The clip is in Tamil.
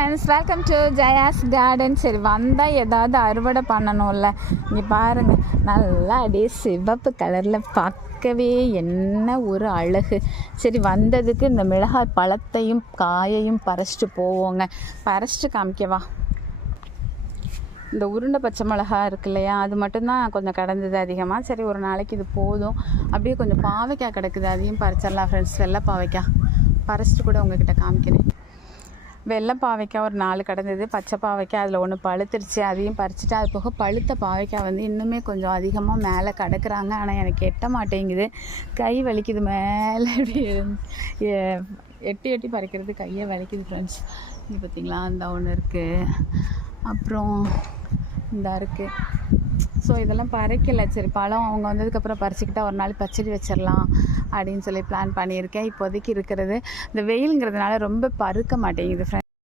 Friends, welcome to Jaya's garden. சரி, வந்தால் ஏதாவது அறுவடை பண்ணணும்ல. இங்கே பாருங்கள், நல்லா அப்படியே சிவப்பு கலரில் பார்க்கவே என்ன ஒரு அழகு. சரி, வந்ததுக்கு இந்த மிளகாய் பழத்தையும் காயையும் பறிச்சிட்டு போவோங்க. பறிச்சிட்டு காமிக்கவா. இந்த உருண்டை பச்சை மிளகா இருக்கு இல்லையா, அது மட்டும்தான் கொஞ்சம் கிடந்தது அதிகமாக. சரி, ஒரு நாளைக்கு இது போதும். அப்படியே கொஞ்சம் பாவைக்காய் கிடக்குது, அதையும் பறிச்சிடலாம் ஃப்ரெண்ட்ஸ். வெள்ளை பாவைக்காய் பறிச்சிட்டு கூட உங்ககிட்ட காமிக்கிறேன். வெள்ளை பாவைக்காய் ஒரு 4 கிடந்தது. பச்சை பாவைக்காய் அதில் ஒன்று பழுத்துருச்சு, அதையும் பறிச்சுட்டு, அது போக பழுத்த பாவைக்காய் வந்து இன்னுமே கொஞ்சம் அதிகமாக மேலே கிடக்குறாங்க. ஆனால் எனக்கு எட்ட மாட்டேங்குது, கை வலிக்குது. மேலே இப்படி எட்டி எட்டி பறிக்கிறது கையை வலிக்குது ஃப்ரெண்ட்ஸ். இது பார்த்திங்களா, அந்த ஒன்று இருக்குது, அப்புறம் இந்த இருக்குது. ஸோ இதெல்லாம் பறிக்கலை. சரி, பழம் அவங்க வந்ததுக்கப்புறம் பறிச்சுக்கிட்டால் ஒரு நாள் பச்சடி வச்சிடலாம் அப்படின்னு சொல்லி பிளான் பண்ணியிருக்கேன். இப்போதைக்கு இருக்கிறது இந்த வெயிலுங்கிறதுனால ரொம்ப பருக்க மாட்டேங்குது ஃப்ரெண்ட்ஸ்.